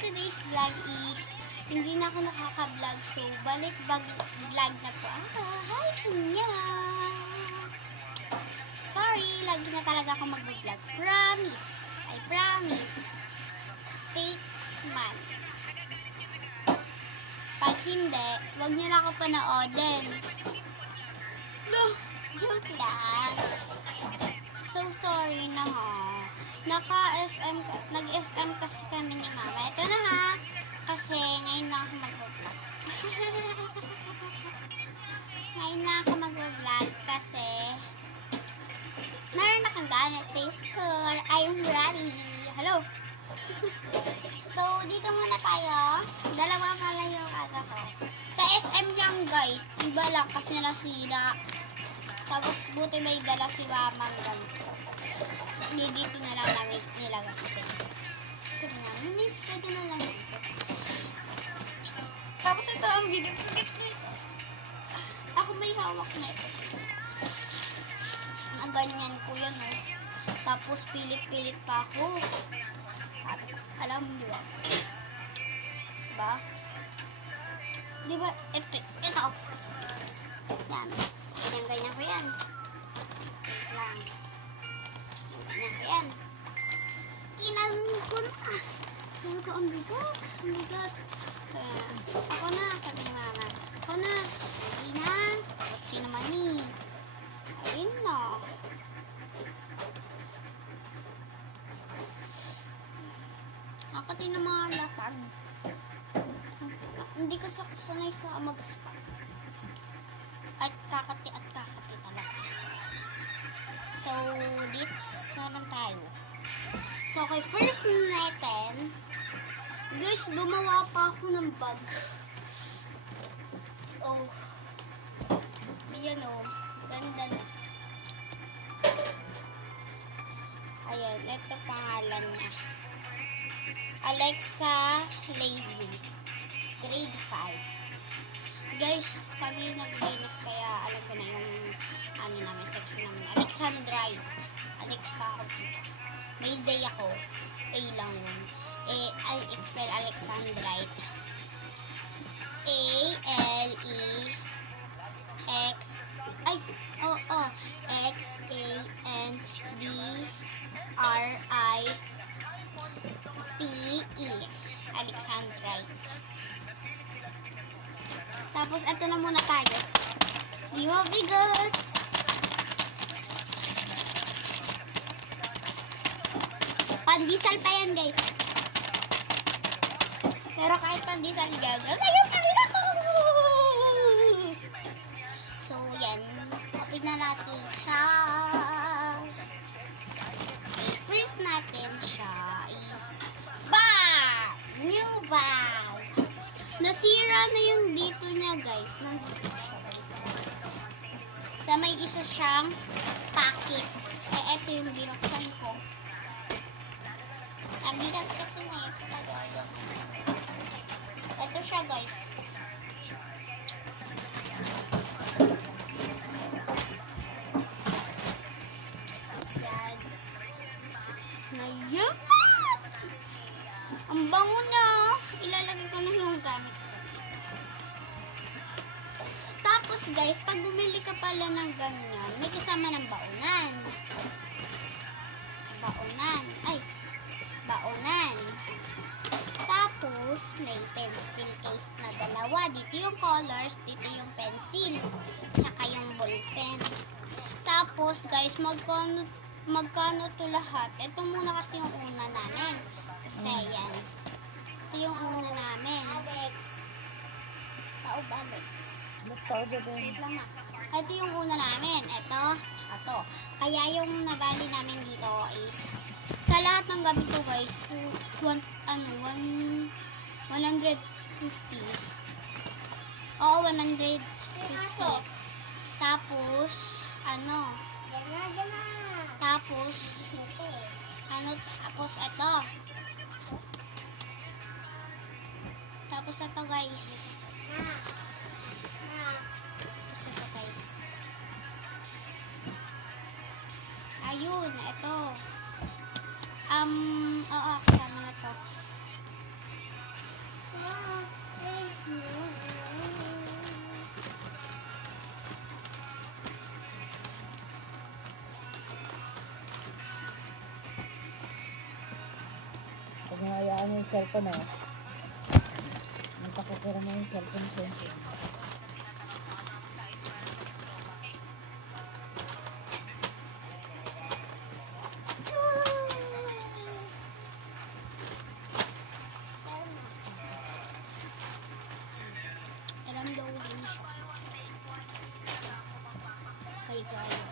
today's vlog is, hindi na ako nakaka-vlog. So, balik vlog na po. Hi sa inyo! Sorry, lagi na talaga ako mag-vlog. Promise. I promise. Fake man. Pag hindi, wag niyo na ako panoodin. No, joke lang. So sorry na ha. Nag-SM kasi kami ni Mama. Ito na ha. Kasi ngayon na ako mag-vlog. Ngayon na ako mag-vlog kasi meron akong gamit sa school. I'm ready. Hello. So, dito muna tayo. Dalawa pala yung ano ko. Sa SM yan guys. Iba lang kasi nasira. Tapos buti may dala si Mama ganito. Dito na lang namin nilagay kasi. Sabi namin, miss, pwede na lang dito. Tapos ito ang video. Ako may hawak na ito. Ang ganyan ko yan, oh. Tapos pilit-pilit pa ako. Alam mo, di ba? Diba? Diba? Ito. Yan. Ganyan-ganyan ko yan. Wait lang. Ganyan ko yan. Kinangin ko na. Sabi ko, ang bigat. Ang bigat. Kaya, ako na, sabi ni Mama. Ako na. Hindi na. Kasi naman eh. Ayun na. Ako din ng mga lapag. Hindi ko sanay sa magaspan. At kakati talaga. So, let's naman tayo. So, okay, first natin, guys, gumawa pa ako ng bag. Oh. Ayan oh. Ganda na. Ayan, ito pangalan niya. Alexa Lazy. Grade 5. Guys, kami naglinis kaya alam ko na yung ano namin, section namin. Alexandrite. Alexa ako. May Z ako. A lang yun. I spell Alexandrite. A-L-E-X X-A-N-D-R-I-T-E. Alexandrite. Tapos, ito na muna tayo. Di mo bigot. Pandesal pa yan, guys. Pero kahit pandesal yan, sa'yo pa rin ako. So, yan. Open na natin siya. Okay, first natin siya is bag! New bag! Nasira na yung dito niya, guys. Nandito siya. Sa may isa siyang packet. Ito yung binuksan ko. Ang bilang kasi na ito talaga. Ito siya, guys. Yan. Ngayon. Ang bango niya. Ilalagay ko na yung gamit ko. Tapos, guys, pag bumili ka pala ng ganyan, may kasama ng baonan. Baonan. Tapos, may pencil case na dalawa. Dito yung colors, dito yung pencil. Tsaka yung ballpen. Tapos, guys, magkano to lahat? Ito muna kasi yung una namin. Kasi, yan. Ito yung una namin. Alex. Alex. Wait lang na. Ito yung una namin. Ito. Kaya yung nabali namin dito is sa lahat ng gamit ko guys 150. Oo, 150. Tapos tapos ito guys. Ayun, ito. Oo, kasama na to. ano yung cellphone eh. Nagpakatira mo yung cellphone ko. Alam daw din siya. Kay Gayo.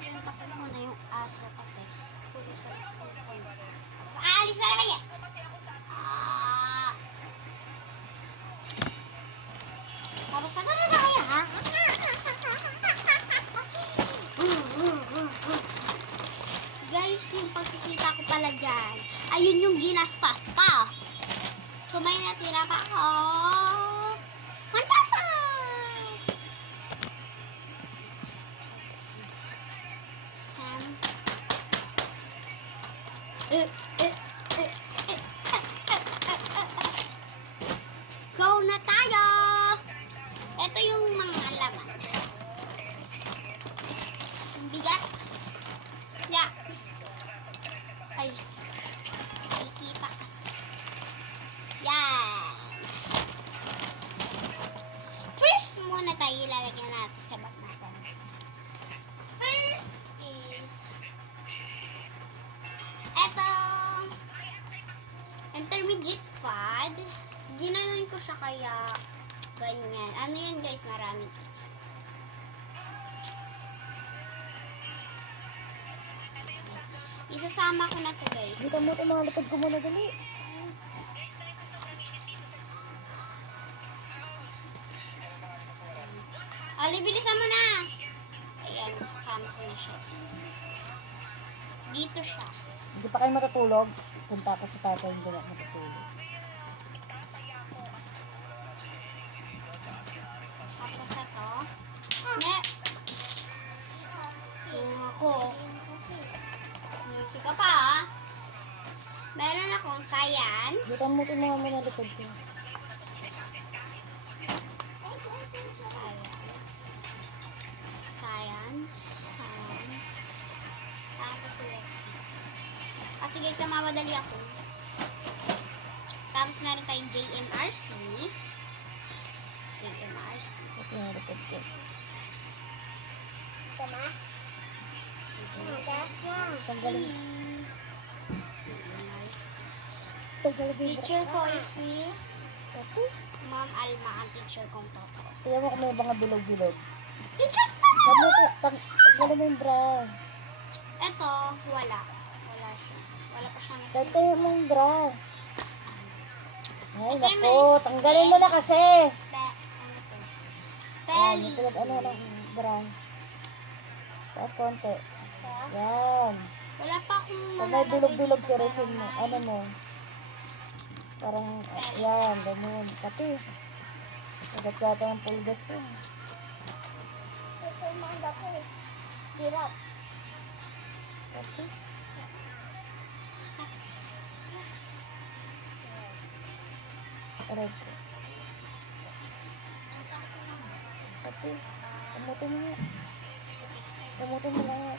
Pinapakot muna yung aso kasi puro sa phone. Aalis na kaya! Tapos na na kaya ha? Guys, yung pagkikita ko pala dyan, ayun yung ginastos ko. So may natira pa ako. 1,000! Go na tayo! Ito yung mga laman. Ang bigat. Yeah. Ay. Nakikita. Yan. First muna tayo ilalagyan natin sa bag natin. First is etong intermediate fad. Ginanon ko siya kaya ganyan. Ano yan guys? Marami. Isasama ko na to guys. Dito mo ito mga lapad ko muna dali. Ali, bilisan mo na. Ayan, kasama ko na siya. Dito siya. Hindi pa kayo matutulog. Punta ka sa tatay hindi na matutulog. Tapos ito. Ako. Music ka pa ah. Meron akong science. Dito mo ito mga muna lapad ko. Science. Tapos ulit. Kasi guys, mamadali ako. Tapos meron tayong JMRC. Ito yung lapad ko. Tama? Tanggalin. JMRC. Tanggalin mo yung Teacher ko, Ifi. Ito. Ma'am Alma, ang teacher kong toto. Tingnan mo kung may mga bilog-bilog. Teacher ko! Tanggalin mo yung bra. Ito, wala. Wala siya. Wala pa siyang Tanggalin mo yung bra. Ay, Ito naku. naman, Tanggalin mo na kasi. ano to? Yan, Spelling. ito ano lang bra. Taas konti. Yan. Wala pa akong Pag may nalalagay bilog-bilog dito ka para resin mo, may- ano mo. Parang, yan, ganun. Pati. Sagat yata ng pulgas yun. Ito yung mga dako eh. Hirap. Pati. Aray ko. Pati. Kamutin mo nga. Kamutin mo lang.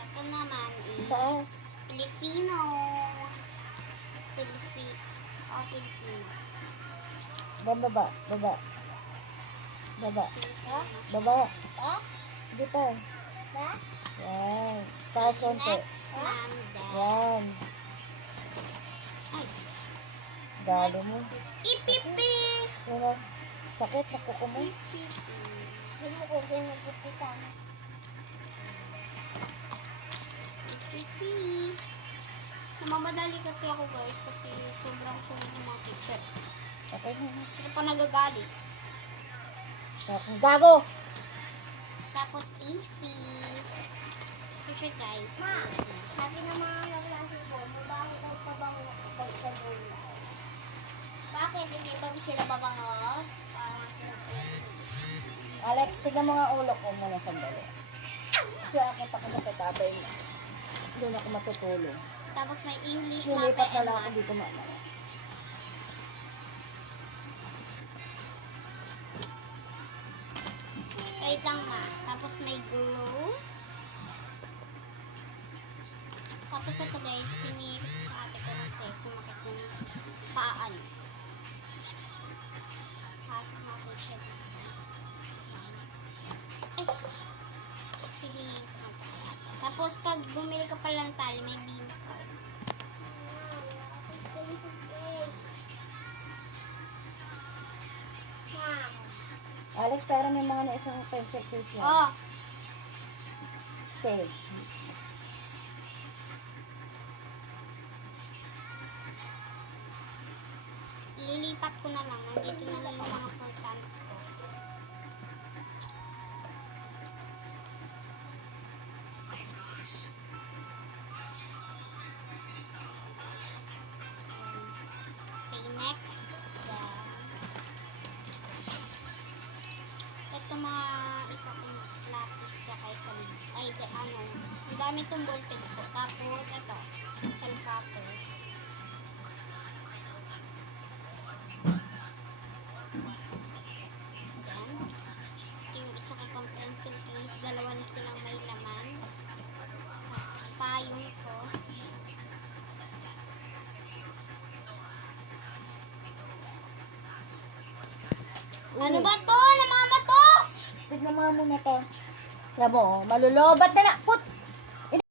Ito naman Taas. is Filipino. Filipino. Baba. Baba. Baba. Filipino. Baba. Ha? Sige pa. Ba? Yan. Taas konti. Next number. Yan. Ay. Dalo mo. Ipipi. Yan na. Sakit na kuko mo. Ipipi. Hindi mo ko ginugupitan. Ipipi. Namamadali kasi ako guys kasi sobrang sunod ng mga teacher. Okay na. Sila pa nagagalit. Gago! Tapos Ify. Ito siya guys. Ma, sabi ng mga kaklase ko, mabaho daw pabango kapag sa gulay. Bakit? Hindi ba sila babango? Parang sila Alex, tignan mo nga ulo ko muna sandali. Kasi akita ko na tatay mo. Doon ako matutulog. Tapos may English, Silipat mapa, na and lang ako math. dito mamaya. Wait lang ma. Tapos may glue. Tapos ito guys, sinipit sa ate ko kasi sumakit yung paan. Pasok natin siya dito. Ay! Hihingin ko na tayo ate. Tapos pag bumili ka pala ng tali, may bean card. Alex, pero may mga na isang pencil case yan. Oh! Save. Lilipat ko na lang. Nandito na lang yung mga important ko. Okay, next. Ito mga isa kong lapis tsaka isa ay ano. Ang dami itong ballpen ko. Tapos ito. Pencil cutter. Ayan. Ito yung isa ko pang pencil case. Dalawa na silang may laman. Tapos payong ko. Ano ba to? Namama to? Tignan mo nga muna to. Alam mo, oh, malulobat na na. Put!